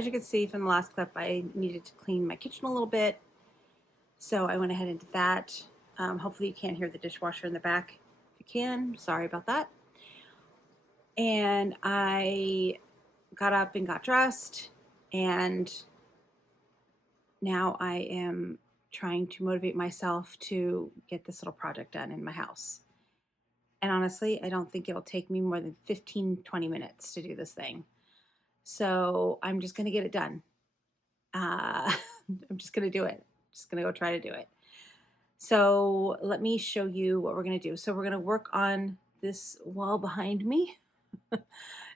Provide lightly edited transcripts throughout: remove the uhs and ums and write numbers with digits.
As you can see from the last clip, I needed to clean my kitchen a little bit, so I went ahead and did that. Hopefully you can't hear the dishwasher in the back. If you can, sorry about that. And I got up and got dressed, and now I am trying to motivate myself to get this little project done in my house. And honestly, I don't think it'll take me more than 15-20 minutes to do this thing. So I'm just going to get it done. I'm just going to do it. Just going to go try to do it. So let me show you what we're going to do. So we're going to work on this wall behind me.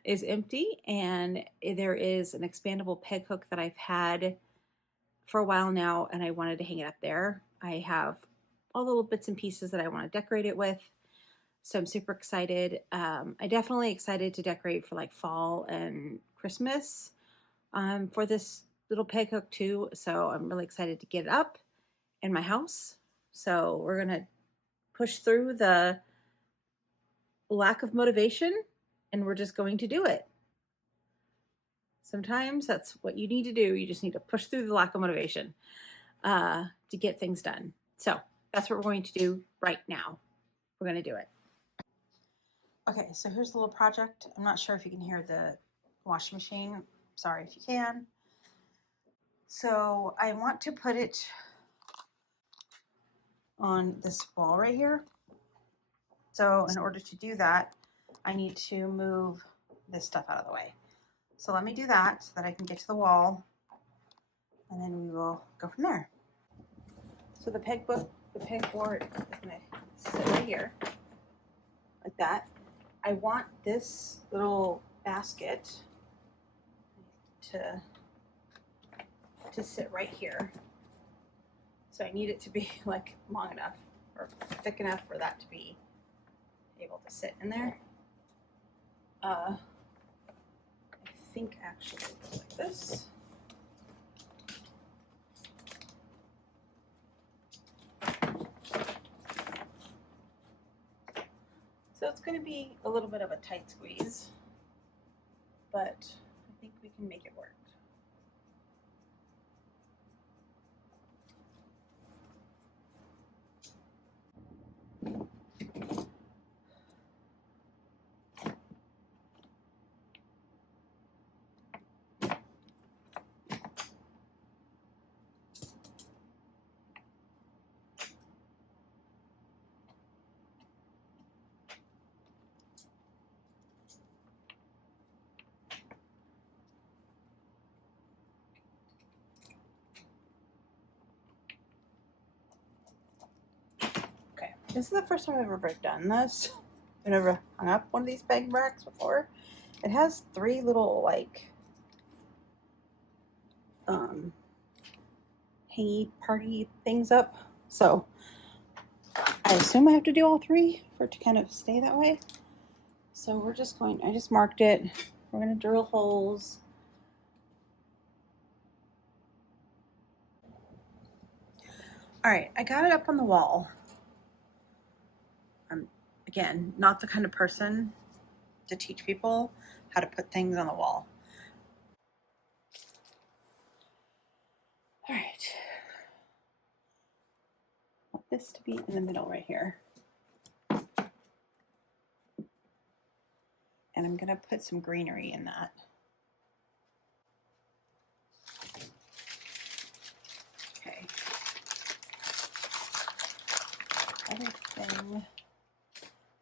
Is empty, and there is an expandable peg hook that I've had for a while now, and I wanted to hang it up there. I have all the little bits and pieces that I want to decorate it with, so I'm super excited. I definitely excited to decorate for like fall and Christmas for this little peg hook too, so I'm really excited to get it up in my house. So we're gonna push through the lack of motivation, and we're just going to do it. Sometimes that's what you need to do. You just need to push through the lack of motivation to get things done. So that's what we're going to do right now. We're going to do it. Okay, so here's the little project. I'm not sure if you can hear the washing machine. Sorry if you can. So I want to put it on this wall right here. So in order to do that, I need to move this stuff out of the way. So let me do that so that I can get to the wall, and then we will go from there. So the peg board is gonna sit right here, like that. I want this little basket to sit right here. So I need it to be like long enough or thick enough for that to be able to sit in there. I think actually it goes like this. So it's going to be a little bit of a tight squeeze, but I think we can make it work. This is the first time I've ever done this. I've never hung up one of these peg racks before. It has 3 little like hangy party things up. So I assume I have to do all 3 for it to kind of stay that way. So we're just going, I just marked it. We're going to drill holes. All right, I got it up on the wall. Again, not the kind of person to teach people how to put things on the wall. All right. I want this to be in the middle right here. And I'm going to put some greenery in that. Okay.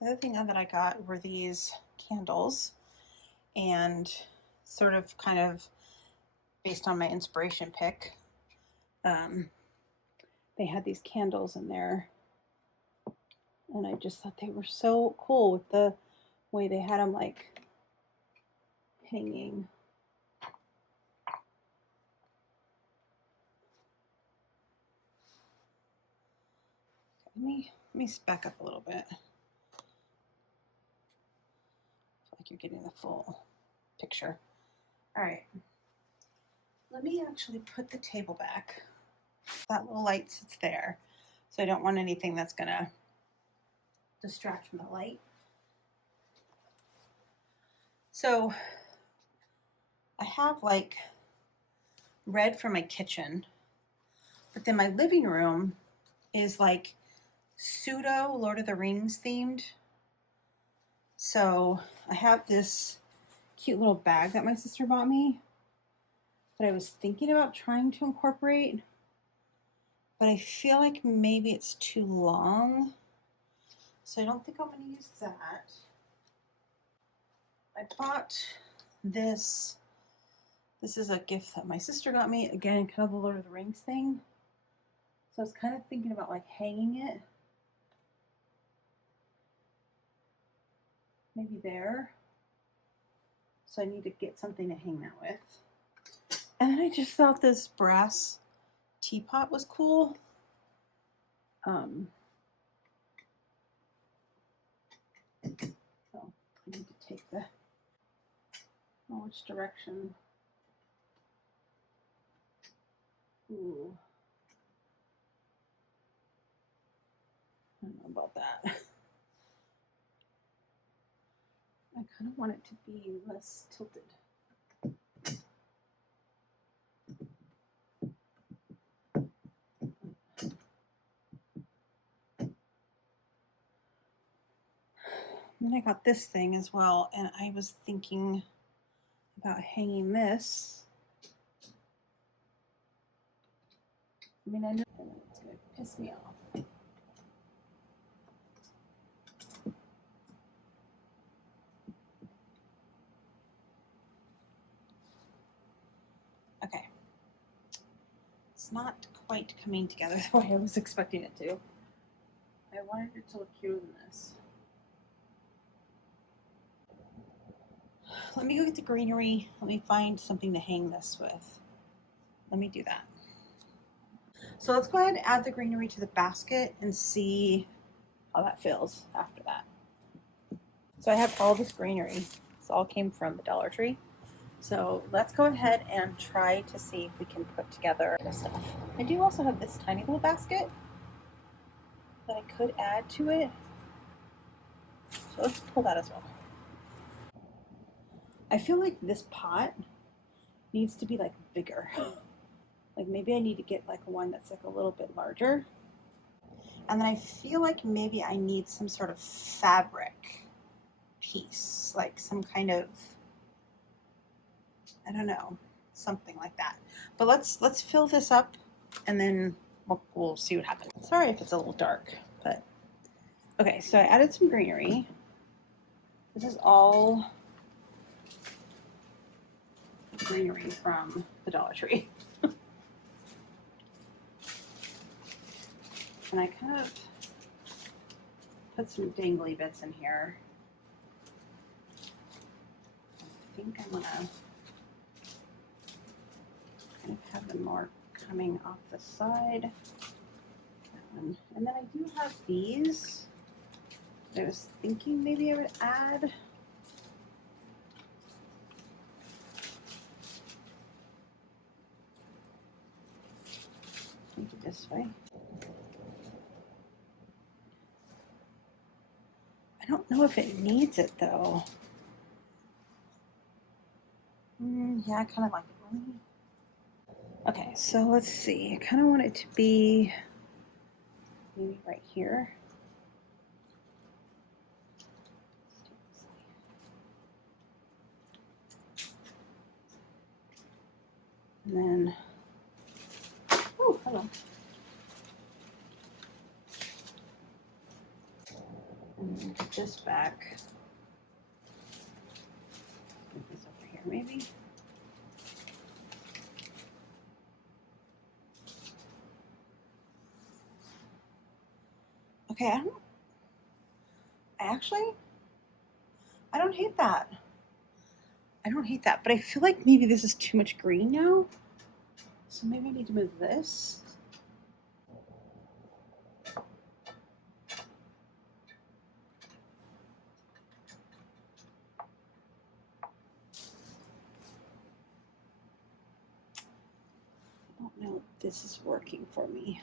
The other thing that I got were these candles, and sort of kind of based on my inspiration pick, they had these candles in there, and I just thought they were so cool with the way they had them like hanging. Let me back up a little bit. Like you're getting the full picture. All right, let me actually put the table back. That little light sits there, so I don't want anything that's gonna distract from the light. So I have like red for my kitchen, but then my living room is like pseudo Lord of the Rings themed. So I have this cute little bag that my sister bought me that I was thinking about trying to incorporate, but I feel like maybe it's too long. So I don't think I'm going to use that. I bought this. This is a gift that my sister got me. Again, kind of the Lord of the Rings thing. So I was kind of thinking about like hanging it. Maybe there. So I need to get something to hang that with. And then I just thought this brass teapot was cool. So I need to take the, which direction? Ooh. I don't know about that. I kind of want it to be less tilted. Then I got this thing as well, and I was thinking about hanging this. I mean, I know it's going to piss me off. Okay. It's not quite coming together the way I was expecting it to. I wanted it to look cuter than this. Let me go get the greenery. Let me find something to hang this with. Let me do that. So let's go ahead and add the greenery to the basket and see how that feels after that. So I have all this greenery. This all came from the Dollar Tree. So let's go ahead and try to see if we can put together this stuff. I do also have this tiny little basket that I could add to it. So let's pull that as well. I feel like this pot needs to be like bigger. Like maybe I need to get like one that's like a little bit larger. And then I feel like maybe I need some sort of fabric piece, like some kind of, I don't know, something like that. But let's fill this up and then we'll see what happens. Sorry if it's a little dark, but okay, so I added some greenery. This is all greenery from the Dollar Tree. And I kind of put some dangly bits in here. I think I'm gonna kind of have them more coming off the side. And then I do have these that I was thinking maybe I would add. Make it this way. I don't know if it needs it though. Yeah, I kind of like it. Okay, so let's see. I kind of want it to be maybe right here. And then, oh, hello. And then put this back. Put this over here, maybe. Okay, I don't hate that. I don't hate that, but I feel like maybe this is too much green now. So maybe I need to move this. I don't know if this is working for me.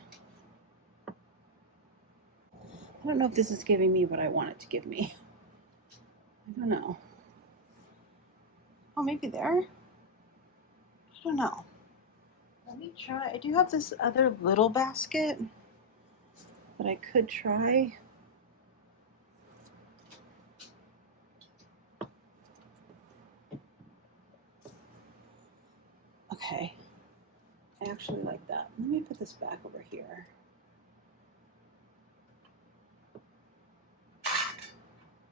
I don't know if this is giving me what I want it to give me. I don't know. Oh, maybe there? I don't know. Let me try. I do have this other little basket that I could try. Okay. I actually like that. Let me put this back over here.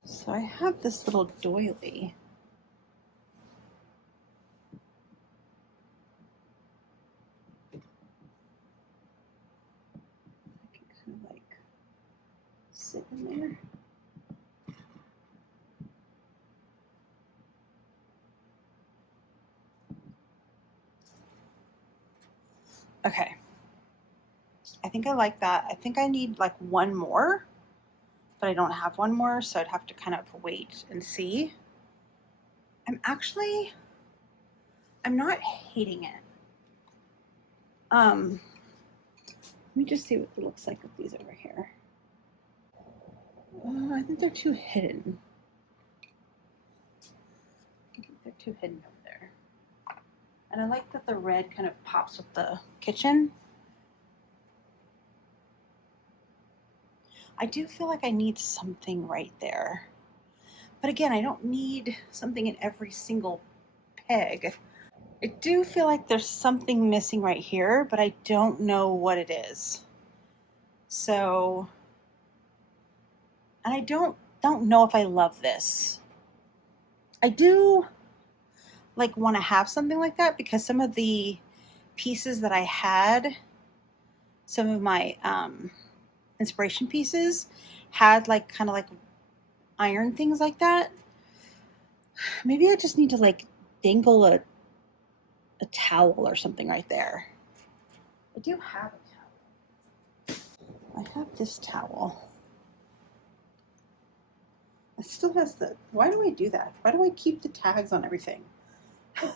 So I have this little doily. I can kind of like sit in there. Okay. I think I like that. I think I need like one more, but I don't have one more, so I'd have to kind of wait and see. I'm not hating it. Let me just see what it looks like with these over here. I think they're too hidden. They're too hidden over there. And I like that the red kind of pops with the kitchen. I do feel like I need something right there. But again, I don't need something in every single peg. I do feel like there's something missing right here, but I don't know what it is. So, and I don't know if I love this. I do like want to have something like that because some of the pieces that I had, some of my inspiration pieces had like kind of like iron things like that. Maybe I just need to like dangle a towel or something right there. I do have a towel. I have this towel. It still has the, why do I do that? Why do I keep the tags on everything? I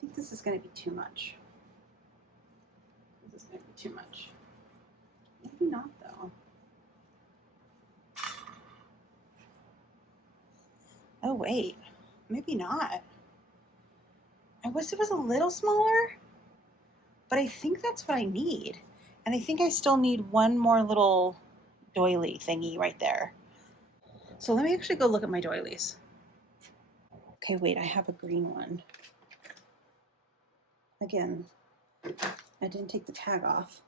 think this is going to be too much. This is going to be too much. Maybe not though. Oh wait, maybe not. I wish it was a little smaller, but I think that's what I need. And I think I still need one more little doily thingy right there. So let me actually go look at my doilies. Okay, wait, I have a green one. Again, I didn't take the tag off.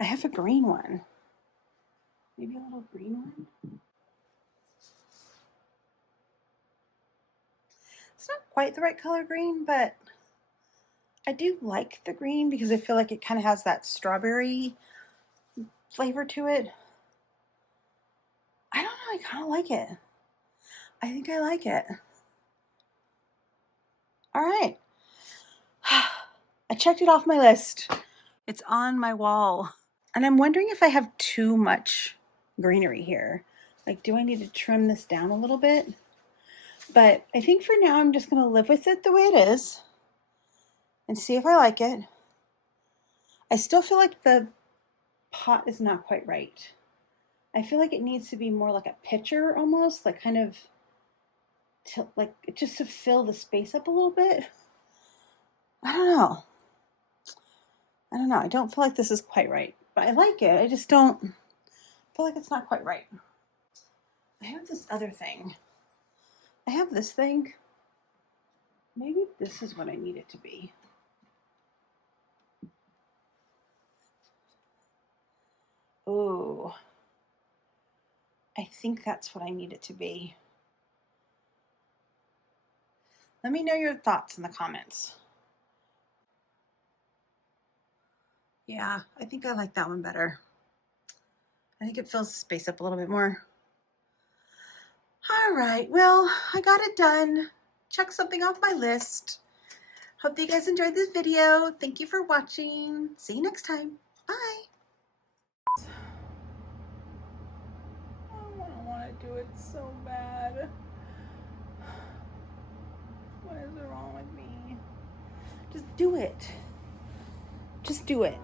I have a green one. Maybe a little green one? It's not quite the right color green, but I do like the green because I feel like it kind of has that strawberry flavor to it. I don't know, I kind of like it. I think I like it. All right. I checked it off my list. It's on my wall. And I'm wondering if I have too much greenery here. Like, do I need to trim this down a little bit? But I think for now, I'm just going to live with it the way it is and see if I like it. I still feel like the pot is not quite right. I feel like it needs to be more like a pitcher almost, like kind of like just to fill the space up a little bit. I don't know. I don't feel like this is quite right, but I like it. I just don't feel like it's not quite right. I have this other thing. I have this thing. Maybe this is what I need it to be. Oh, I think that's what I need it to be. Let me know your thoughts in the comments. Yeah, I think I like that one better. I think it fills the space up a little bit more. All right, well, I got it done. Check something off my list. Hope that you guys enjoyed this video. Thank you for watching. See you next time. Bye. I don't want to do it so bad. What is wrong with me? Just do it. Just do it.